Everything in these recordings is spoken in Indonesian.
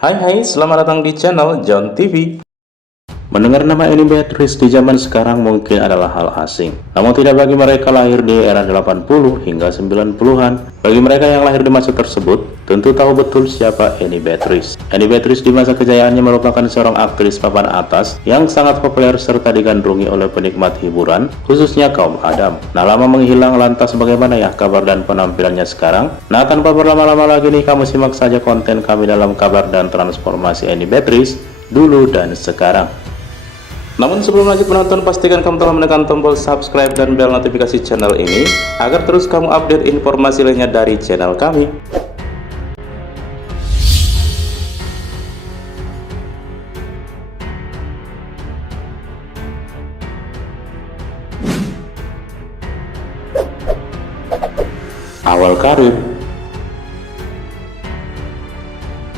Hai hai, selamat datang di channel John TV. Mendengar nama Annie Beatrice di zaman sekarang mungkin adalah hal asing. Namun tidak bagi mereka lahir di era 80 hingga 90-an. Bagi mereka yang lahir di masa tersebut, tentu tahu betul siapa Annie Beatrice. Annie Beatrice di masa kejayaannya merupakan seorang aktris papan atas yang sangat populer serta digandrungi oleh penikmat hiburan, khususnya kaum Adam. Nah, lama menghilang, lantas bagaimana ya kabar dan penampilannya sekarang? Nah, tanpa berlama-lama lagi nih, kamu simak saja konten kami dalam kabar dan transformasi Annie Beatrice dulu dan sekarang. Namun sebelum lanjut menonton, pastikan kamu telah menekan tombol subscribe dan bel notifikasi channel ini agar terus kamu update informasi lainnya dari channel kami. Awal karir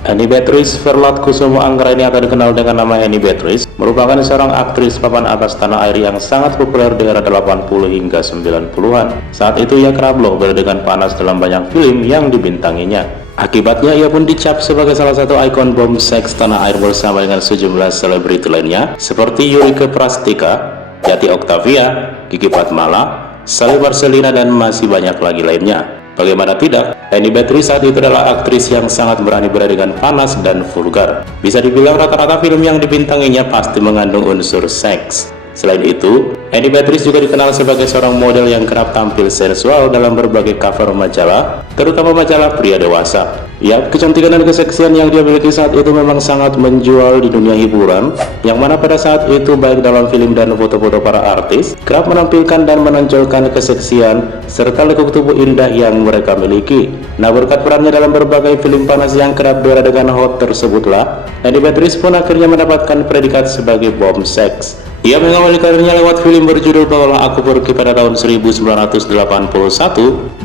Annie Beatrice Verlat-Kusumo Anggraini atau dikenal dengan nama Annie Beatrice merupakan seorang aktris papan atas tanah air yang sangat populer di era 80 hingga 90-an. Saat itu ia kerap loh berdegan panas dalam banyak film yang dibintanginya. Akibatnya ia pun dicap sebagai salah satu ikon bom seks tanah air bersama dengan sejumlah selebriti lainnya seperti Yurika Prastika, Yati Octavia, Kiki Fatmala, Sally Marcelina, dan masih banyak lagi lainnya. Bagaimana tidak, Annie Beatrice saat itu adalah aktris yang sangat berani beradegan panas dan vulgar. Bisa dibilang rata-rata film yang dibintanginya pasti mengandung unsur seks. Selain itu, Annie Beatrice juga dikenal sebagai seorang model yang kerap tampil sensual dalam berbagai cover majalah, terutama majalah pria dewasa. Ya, kecantikan dan keseksian yang dia miliki saat itu memang sangat menjual di dunia hiburan, yang mana pada saat itu baik dalam film dan foto-foto para artis kerap menampilkan dan menonjolkan keseksian serta lekuk tubuh indah yang mereka miliki. Nah, berkat perannya dalam berbagai film panas yang kerap beradegan hot tersebutlah, Annie Beatrice pun akhirnya mendapatkan predikat sebagai bom seks. Ia mengawali karirnya lewat film berjudul Bawalah Aku Pergi pada tahun 1981,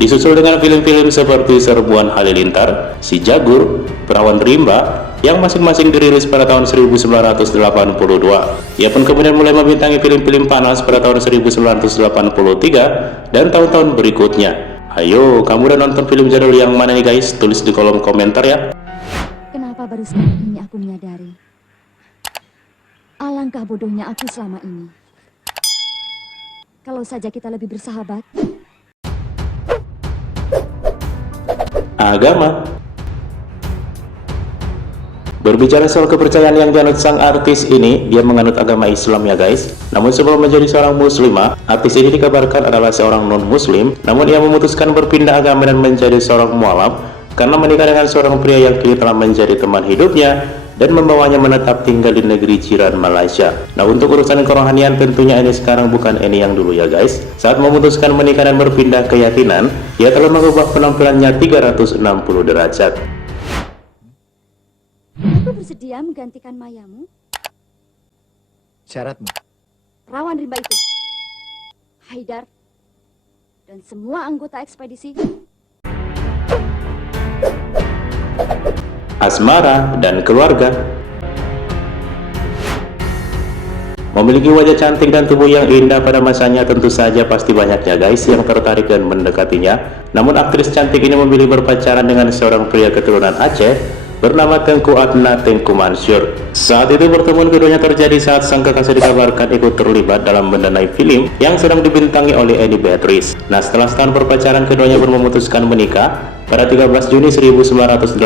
disusul dengan film-film seperti Serbuan Halilintar, Si Jagur, Perawan Rimba, yang masing-masing dirilis pada tahun 1982. Ia pun kemudian mulai membintangi film-film panas pada tahun 1983 dan tahun-tahun berikutnya. Ayo, kamu udah nonton film jadul yang mana nih guys? Tulis di kolom komentar ya. Kenapa baru sekarang ini aku menyadari? Alangkah bodohnya aku selama ini. Kalau saja kita lebih bersahabat. Agama. Berbicara soal kepercayaan yang dianut sang artis ini, dia menganut agama Islam ya guys. Namun sebelum menjadi seorang muslimah, artis ini dikabarkan adalah seorang non-muslim. Namun ia memutuskan berpindah agama dan menjadi seorang mualaf karena menikah dengan seorang pria yang kini telah menjadi teman hidupnya dan membawanya menetap tinggal di negeri jiran Malaysia. Nah, untuk urusan kerohanian tentunya ini sekarang bukan ini yang dulu ya guys. Saat memutuskan menikah dan berpindah keyakinan, ia telah mengubah penampilannya 360 derajat. Aku bersedia menggantikan Mayamu. Syaratmu? Perawan rimba itu, Haidar, dan semua anggota ekspedisi. Asmara dan keluarga. Memiliki wajah cantik dan tubuh yang indah pada masanya, tentu saja pasti banyaknya guys yang tertarik dan mendekatinya. Namun aktris cantik ini memilih berpacaran dengan seorang pria keturunan Aceh bernama Tengku Adnan Tengku Mansur. Saat itu pertemuan keduanya terjadi saat sang kekasih dikabarkan ikut terlibat dalam mendanai film yang sedang dibintangi oleh Annie Beatrice. Nah, setelah setahun berpacaran, keduanya pun memutuskan menikah pada 13 Juni 1989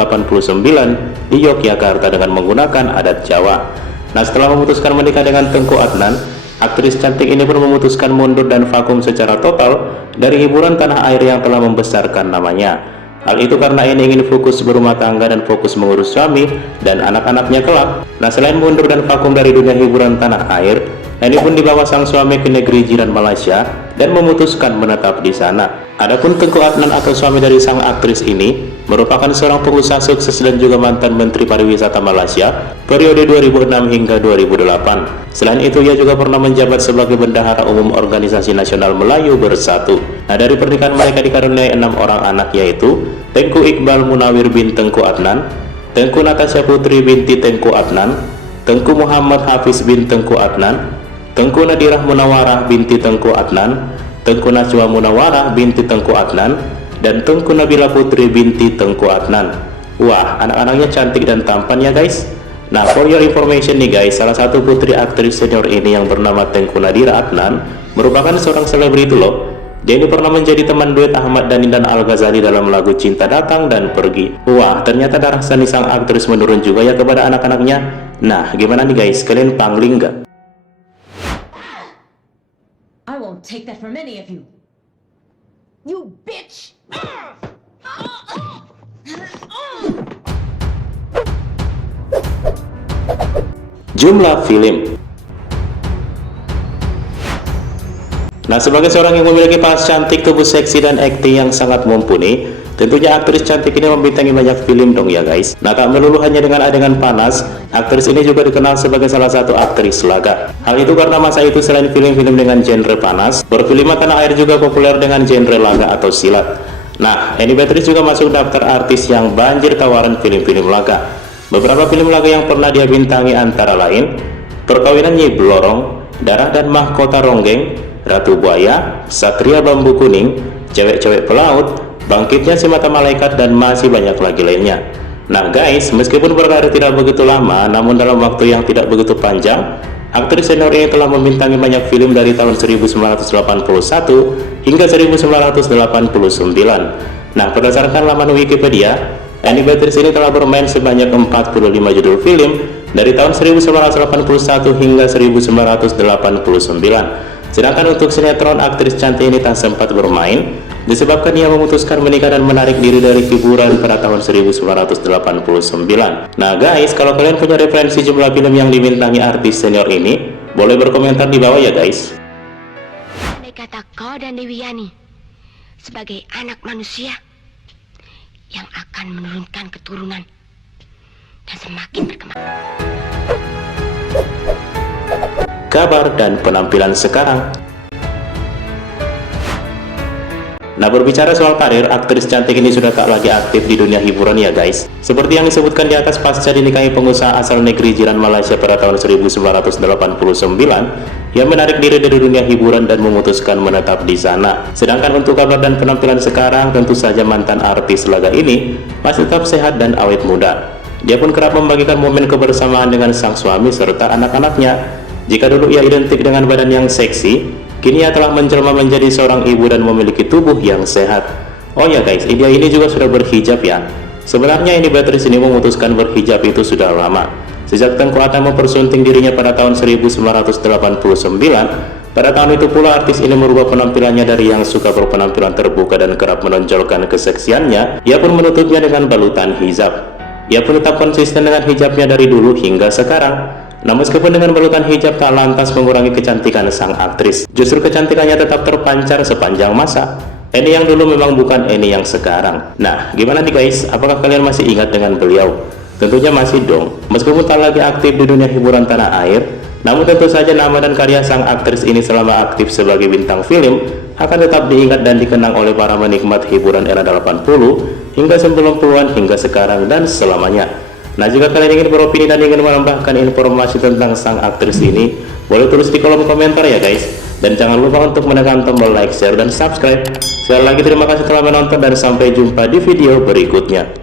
di Yogyakarta dengan menggunakan adat Jawa. Nah, setelah memutuskan menikah dengan Tengku Adnan, aktris cantik ini pun memutuskan mundur dan vakum secara total dari hiburan tanah air yang telah membesarkan namanya. Hal itu karena ini ingin fokus berumah tangga dan fokus mengurus suami dan anak-anaknya kelak. Nah, selain mundur dan vakum dari dunia hiburan tanah air, ini pun dibawa sang suami ke negeri jiran Malaysia dan memutuskan menetap di sana. Adapun Tengku Adnan atau suami dari sang aktris ini merupakan seorang pengusaha sukses dan juga mantan Menteri Pariwisata Malaysia periode 2006 hingga 2008. Selain itu, ia juga pernah menjabat sebagai Bendahara Umum Organisasi Nasional Melayu Bersatu. Nah, dari pernikahan mereka dikaruniai 6 orang anak, yaitu Tengku Iqbal Munawir bin Tengku Adnan, Tengku Natasha Putri binti Tengku Adnan, Tengku Muhammad Hafiz bin Tengku Adnan, Tengku Nadirah Munawarah binti Tengku Adnan, Tengku Najwa Munawarah binti Tengku Adnan, dan Tengku Nabila Putri binti Tengku Adnan. Wah, anak-anaknya cantik dan tampan ya guys. Nah, for your information nih guys, salah satu putri aktris senior ini yang bernama Tengku Nadira Adnan merupakan seorang selebriti loh. Dia ini pernah menjadi teman duet Ahmad Dhani dan Al Ghazali dalam lagu Cinta Datang dan Pergi. Wah, ternyata darah seni sang aktris menurun juga ya kepada anak-anaknya. Nah, gimana nih guys, kalian pangling nggak? I won't take that from any of you. You bitch! Jumlah film. Nah, sebagai seorang yang memiliki paras cantik, tubuh seksi, dan akting yang sangat mumpuni, tentunya aktris cantik ini membintangi banyak film dong ya guys. Nah, tak melulu hanya dengan adegan panas, aktris ini juga dikenal sebagai salah satu aktris laga. Hal itu karena masa itu selain film-film dengan genre panas, perfilman tanah air juga populer dengan genre laga atau silat. Nah, Annie Beatrice juga masuk daftar artis yang banjir tawaran film-film laga. Beberapa film laga yang pernah dia bintangi antara lain Perkawinan Nyi Blorong, Darah dan Mahkota Ronggeng, Ratu Buaya, Satria Bambu Kuning, Cewek-Cewek Pelaut, Bangkitnya Si Mata Malaikat, dan masih banyak lagi lainnya. Nah guys, meskipun berkarir tidak begitu lama, namun dalam waktu yang tidak begitu panjang, aktris senior ini telah membintangi banyak film dari tahun 1981 hingga 1989. Nah, berdasarkan laman Wikipedia, Annie Beatrice ini telah bermain sebanyak 45 judul film dari tahun 1981 hingga 1989. Sedangkan untuk sinetron, aktris cantik ini tak sempat bermain disebabkan ia memutuskan menikah dan menarik diri dari hiburan pada tahun 1989. Nah guys, kalau kalian punya referensi jumlah film yang dibintangi artis senior ini, boleh berkomentar di bawah ya guys. Andai kata kau dan Dewi Yani sebagai anak manusia yang akan menurunkan keturunan dan semakin berkembang. Kabar dan penampilan sekarang. Nah, berbicara soal karir, aktris cantik ini sudah tak lagi aktif di dunia hiburan ya guys. Seperti yang disebutkan di atas, pasca dinikahi pengusaha asal negeri jiran Malaysia pada tahun 1989, ia menarik diri dari dunia hiburan dan memutuskan menetap di sana. Sedangkan untuk kabar dan penampilan sekarang, tentu saja mantan artis laga ini masih tetap sehat dan awet muda. Dia pun kerap membagikan momen kebersamaan dengan sang suami serta anak-anaknya. Jika dulu ia identik dengan badan yang seksi, kini ia telah menjelma menjadi seorang ibu dan memiliki tubuh yang sehat. Oh ya guys, dia ini juga sudah berhijab ya. Sebenarnya Annie Beatrice ini memutuskan berhijab itu sudah lama. Sejak Tengku Adnan mempersunting dirinya pada tahun 1989, pada tahun itu pula artis ini merubah penampilannya dari yang suka berpenampilan terbuka dan kerap menonjolkan keseksiannya, ia pun menutupnya dengan balutan hijab. Ia pun tetap konsisten dengan hijabnya dari dulu hingga sekarang. Nah, meskipun dengan balutan hijab tak lantas mengurangi kecantikan sang aktris, justru kecantikannya tetap terpancar sepanjang masa. Annie yang dulu memang bukan Annie yang sekarang. Nah, gimana nih guys? Apakah kalian masih ingat dengan beliau? Tentunya masih dong. Meskipun tak lagi aktif di dunia hiburan tanah air, namun tentu saja nama dan karya sang aktris ini selama aktif sebagai bintang film akan tetap diingat dan dikenang oleh para menikmat hiburan era 80 hingga 90-an hingga sekarang dan selamanya. Nah, jika kalian ingin beropini dan ingin menambahkan informasi tentang sang aktris ini, boleh tulis di kolom komentar ya guys. Dan jangan lupa untuk menekan tombol like, share, dan subscribe. Sekali lagi terima kasih telah menonton dan sampai jumpa di video berikutnya.